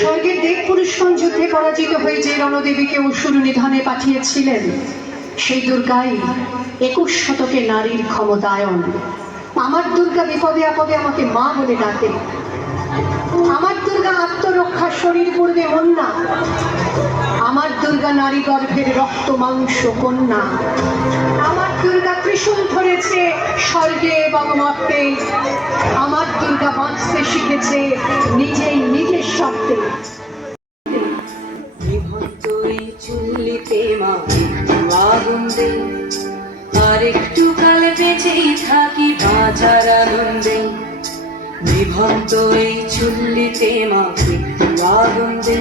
স্বর্গের দেব পুরুষগণ যুদ্ধে পরাজিত হয়ে যে রণদেবীকে অসুর নিধনে পাঠিয়েছিলেন, সেই দুর্গাই 21 শতকে নারীর ক্ষমতায়ন। আমার দুর্গা বিপদে আপদে আমাকে মা বলে ডাকে। আমার দুর্গা আত্মরক্ষা, শরীর পূর্বে অন্যা। আমার দুর্গা নারী গর্ভের রক্ত মাংস কন্যা। আমার দুর্গা ত্রিশূল ধরেছে স্বর্গে এবং মর্তে। আমার দুর্গা বাঁচতে শিখেছে নিজেই নিজের শব্দে। চুল্লিতে মা আগুন দে, আর একটু কাল বেঁচেই থাকি বাঁচার আনন্দে। নিভন্ত এই চুল্লিতে মা একটু আগুন দে,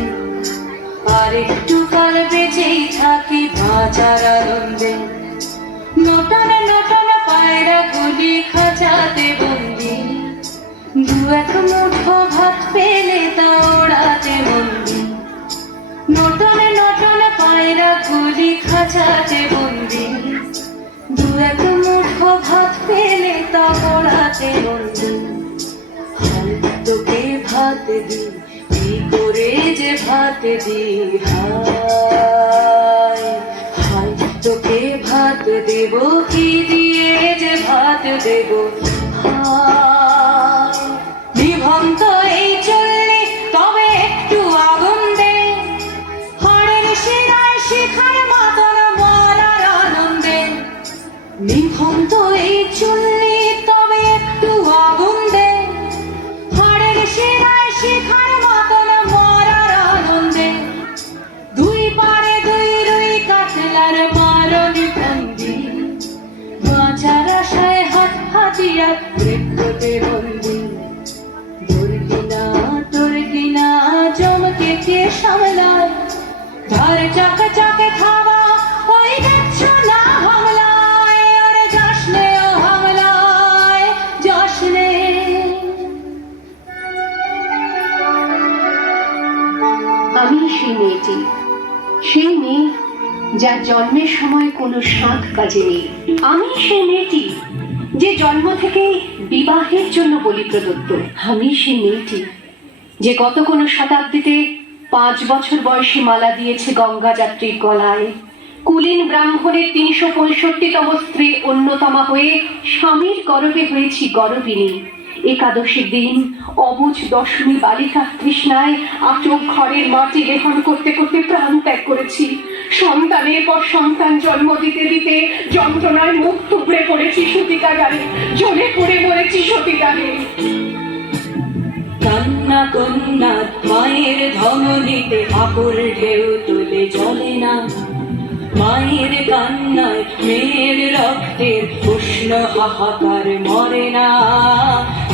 আর একটু কাল বেঁচেই থাকি বাঁচার আনন্দে। নটানা নটানা পায়রা গুলি খাঁচাতে বন্দি, দু এক মুঠো ভাত পেলে তা ওড়াতে বন্দি। নটনে নটনে পায়রা গুলি খাঁচাতে বন্দি, দু এক মুঠো ভাত পেলে তা ওড়াতে বন্দি। হাল তোকে ভাত দি, কি করে যে ভাত দি, হায় হায় তোকে ভাত দেব, কি দিয়ে যে ভাত দেব, হায়। নিভন্ত এই চললে তবে একটু আগুন দে, হাড়ের শিরায় শিখার মতন বলার আনন্দে। নিভন্ত এই চললে তবে একটু আগুন দে, হাড়ের শিরায় শিখার মতন বলার আনন্দে। দুই পারে দুই রুই কাতলার মারণি বন্দি, বাঁচার আশায় হাত হাতিয়া বৃক্ষতে বন্দি। তোর কিনা জমকে কে সামলায়, ধার চাকে চাকে খাওয়া ওই দেখছো না হামলায়। আর যাসনে ও হামলায় যাসনে। আমি সেই মেয়েটি, সেই মেয়ে যার জন্মের সময় কোনো শাঁখ বাজেনি। আমি সেই মেয়েটি যে জন্ম থেকে বিবাহের জন্য বলি প্রদত্ত। আমি সেই মেয়েটি যে গত কোনো শতাব্দীতে 5 বছর বয়সী মালা দিয়েছে গঙ্গা যাত্রীর গলায়। কুলীন ব্রাহ্মণের 365তম স্ত্রী অন্যতমা হয়ে স্বামীর গর্ভে হয়েছি গর্বিণী। একাদশীর দিন অবুঝ দশমী বালিকা তৃষ্ণায় আচক ঘরের মাটি লেহন করতে করতে প্রাণ ত্যাগ করেছি। সন্তানের পর সন্তান জন্ম দিতে দিতে যন্ত্রণায় মুখ টুকরে পড়েছি সতীকাগারে, জ্বলে পড়ে মরেছি সতীদারে। কান্না কন্যা মায়ের ধমনীতে আকুল ঢেউ তুলে চলে না। মায়ের কান্নায় মেয়ের রক্তের উষ্ণ হাহাকার মরে না।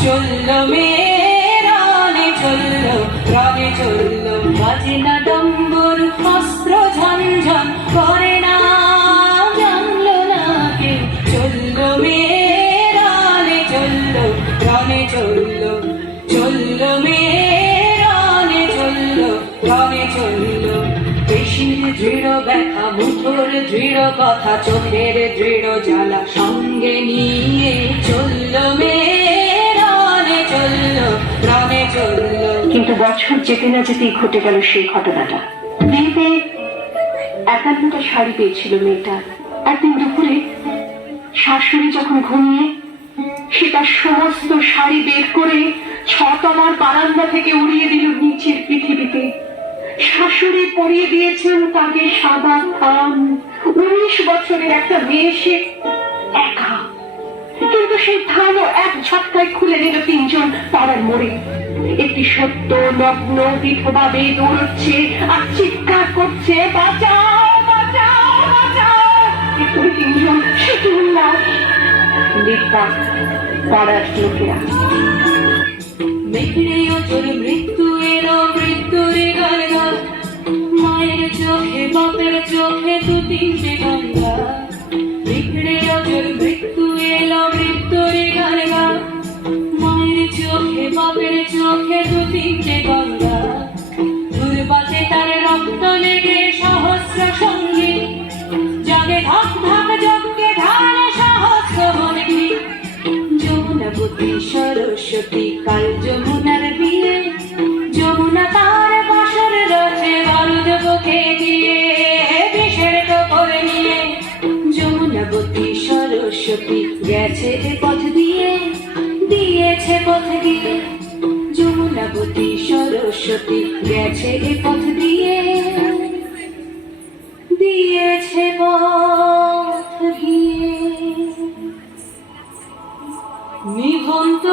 চলল মেয়ের রানে, চলল রানে, চলল বাজে না ডম্বর, অস্ত্র ঝনঝন করে না, জানলো না কে। চলল মেয়ের রানে, চলল রানে, চলল চলল মেয়ের রানে, চলল রানে, চলল। পেশির দৃঢ় ব্যথা, মুঠোর দৃঢ় কথা, চোখের দৃঢ় জ্বালা সঙ্গে নিয়ে চলল মেয়ের রানে, চলল রানে, চলল। কিন্তু বছর যেতে না যেতেই ঘটে গেল সেই ঘটনাটা। বিয়েতে 51টা শাড়ি পেয়েছিল মেয়েটা। একদিন দুপুরে শাশুড়ি যখন ঘুমিয়ে, সে তার সমস্ত শাড়ি বের করে 6তমার বারান্দা থেকে উড়িয়ে দিল নিচের পৃথিবীতে। শাশুড়ি পরিয়ে দিয়েছেন তাকে সাদা থান। 19 বছরের একটা মেয়ে, সে একা। কিন্তু সেই থানও এক ঝটকায় খুলে নিল 3জন পাড়ার মোড়ে। একটি সত্য নগ্ন বিধবা মেয়ে দৌড়চ্ছে আর চিৎকার করছে, বাঁচাও বাঁচাও বাঁচাও। একটু 3জন সে কি উল্লাস! নির্বাক পাড়ার লোকেরা। মেঘরে অচল মৃত্যু এলো, মৃত্যুর গান গান। মায়ের চোখে বাপের চোখে 2-3টে গঙ্গা। মেঘরে অচল মৃত্যু এলো, মৃত্যুর গান গান। মায়ের চোখে বাপের চোখে 2-3টে গঙ্গা। দুর্বাতে তার রক্ত লেগে সহস্র সঙ্গী, জাগে ধাক ধাক যজ্ঞে ঢালে সহস্র মনে। যমুনাবতী সরস্বতী কাল যমুনার বিয়ে, সরস্বতী গেছে এ পথ দিয়ে, দিয়েছে পথ দিয়ে। যমুনাবতী সরস্বতী গেছে এ পথ দিয়ে, দিয়েছে পথ দিয়ে। নিভন্ত